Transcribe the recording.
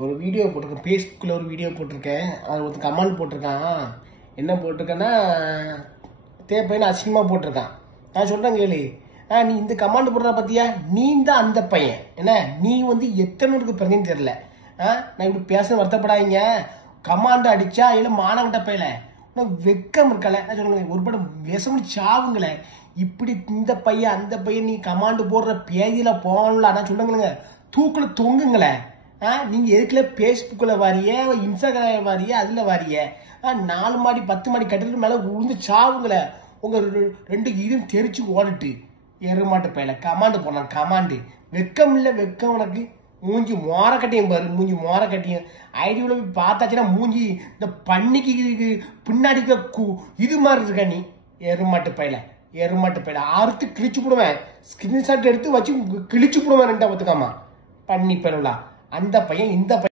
ஒரு வீடியோ போட்டிருக்கேன், ஃபேஸ்புக்கில் ஒரு வீடியோ போட்டிருக்கேன். அது ஒரு கமெண்ட் போட்டிருக்கான். என்ன போட்டிருக்கேன்னா, தேப்பையன் அசிங்கமாக போட்டிருக்கான். நான் சொல்கிறேன் கேளு, நீ இந்த கமாண்ட் போடுற பார்த்தியா, நீ தான் அந்த பையன். என்ன நீ வந்து எத்தனை இருக்கு பிறந்தேன்னு தெரில. நான் இப்படி பேச வருத்தப்படாதீங்க. கமாண்டு அடிச்சா இல்லை மானங்கிட்ட பையல வெக்கம் இருக்கல. நான் சொல்லுங்க ஒரு படம் விஷம் சாவுங்கள. இப்படி இந்த பையன் அந்த பையன் நீ கமாண்டு போடுற பேதியில போகணும்ல. நான் சொல்லுங்க தூக்குல தொங்குங்களே. நீங்க எதுக்குல பேஸ்புக்கில் வாரிய, இன்ஸ்டாகிராம் வாரிய, அதுல வாரிய 4 மாடி 10 மாடி கட்டிட்டு மேல உளுந்து சாவுங்கள. உங்க 2 இதுவும் தெரிச்சு ஓடிட்டு எருமாட்டு பையல கமாண்டு போனான். கமாண்டு வெக்கம் இல்ல வெக்கம் உனக்கு. மூஞ்சி மோர கட்டியும் பாரு, மூஞ்சி மோர கட்டியும். ஐடியோட போய் பார்த்தாச்சுன்னா மூஞ்சி இந்த பண்ணிக்கு பின்னாடி இது மாதிரி இருக்க நீ. எருமாட்டு பையல எருமாட்டு பையல அறுத்து கிழிச்சு போடுவேன். ஸ்கிரீன்ஷாட் எடுத்து வச்சு கிழிச்சு போடுவேன். 2 பத்துக்காமா பண்ணி பையலா அந்த பையன் இந்த பையன்.